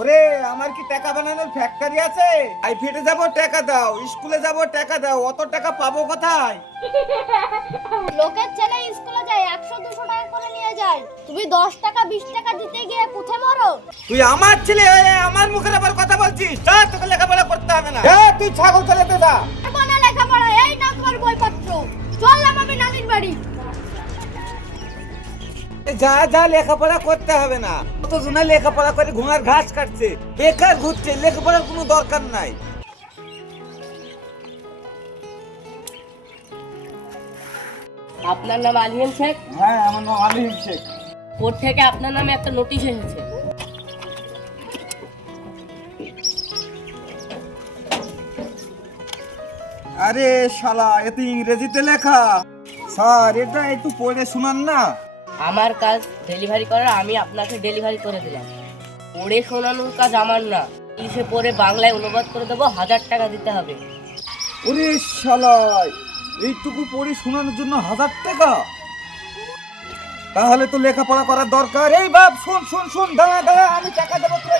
ওরে আমার কি টাকা বানানোর ফ্যাক্টরি আছে? আই ফেটে যাব টাকা দাও। স্কুলে যাব টাকা দাও। অত টাকা পাবো কোথায়? লোকের ছেলে স্কুলে যায় একশো দুশো টাকা করে নিয়ে যায়। তুমি দশ টাকা বিশ টাকা দিতে গিয়ে কোথায় মরো। তুই আমার ছেলে হয়ে আমার মুখের আবার কথা বলছিস? তোকে লেখাপড়া করতে হবে না। হ্যাঁ তুই ছাগল চালাতে যা। লেখাপড়া এই না তোমার বইপত্র যা যা লেখাপড়া করতে হবে না। কত জনা লেখাপড়া করে ঘোড়ার ঘাস কাটছে? বেকার ঘুরছে লেখাপড়ার কোনো দরকার নাই। আপনার নাম আলিম শেখ? হ্যাঁ আমার নাম আলিম শেখ। কোর্ট থেকে আপনার নামে একটা নোটিশ এসেছে। আরে শালা এতে ইংরেজিতে লেখা। স্যার এটা একটু পড়ে শোনান না। আমার কাজ ডেলিভারি করার, আমি আপনাকে ডেলিভারি করে দিলাম। পড়ে শোনানোর কাজ আমার না। ইংলিশে পড়ে বাংলায় অনুবাদ করে দেবো, হাজার টাকা দিতে হবে। ওরে শালা এইটুকু পড়ে শোনানোর জন্য হাজার টাকা? তাহলে তো লেখাপড়া করার দরকার। এই বাপ, শোন শোন শোন, দাঁড়া দাঁড়া, আমি টাকা দেবো তোরা।